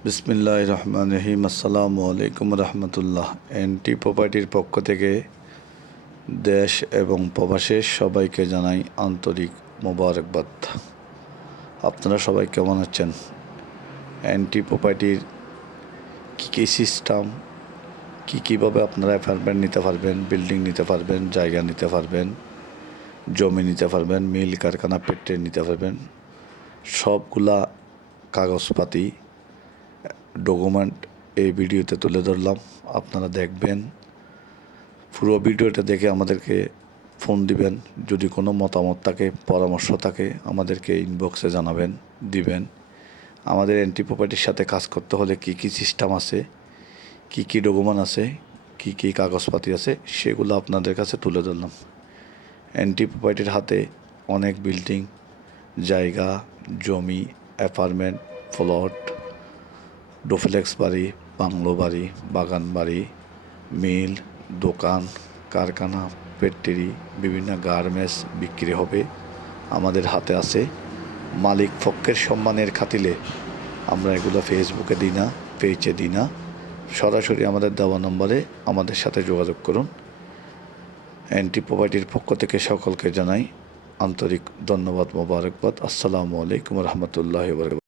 বিসমিল্লাহির রহমানির রহিম। আসসালামু আলাইকুম রহমতুল্লাহ। এনটি প্রপার্টির পক্ষ থেকে দেশ এবং প্রবাসের সবাইকে জানাই আন্তরিক মোবারকবাদ। আপনারা সবাই কেমন আছেন? এনটি প্রপার্টির কী সিস্টেম, কীভাবে আপনারা অ্যাপার্টমেন্ট নিতে পারবেন, বিল্ডিং নিতে পারবেন, জায়গা নিতে পারবেন, জমি নিতে পারবেন, মিল কারখানা ফ্যাক্টরি নিতে পারবেন, সবগুলা কাগজপাতি ডকুমেন্ট এই ভিডিওতে তুলে ধরলাম। আপনারা দেখবেন, পুরো ভিডিওটা দেখে আমাদেরকে ফোন দিবেন। যদি কোনো মতামত থাকে, পরামর্শ থাকে, আমাদেরকে ইনবক্সে জানাবেন, দিবেন। আমাদের এনটি প্রপার্টির সাথে কাজ করতে হলে কী সিস্টেম আছে, কী ডকুমেন্ট আছে, কী কাগজপাতি আছে, সেগুলো আপনাদের কাছে তুলে ধরলাম। এনটি প্রপার্টির হাতে অনেক বিল্ডিং, জায়গা, জমি, অ্যাপার্টমেন্ট, প্লট, ডুপ্লেক্স বাড়ি, বাংলো বাড়ি, বাগান বাড়ি, মিল, দোকান, কারখানা, ফ্যাক্টরি, বিভিন্ন গার্মেন্টস বিক্রি হবে। আমাদের হাতে আছে। মালিক পক্ষের সম্মানের খাতিরে আমরা এগুলো ফেসবুকে দিই না, পেজে দিই না। সরাসরি আমাদের দেওয়া নম্বরে আমাদের সাথে যোগাযোগ করুন। এনটি প্রপার্টির পক্ষ থেকে সকলকে জানাই আন্তরিক ধন্যবাদ, মোবারকবাদ। আসসালামু আলাইকুম রহমতুল্লাহি ওয়া বারাকাতুহু।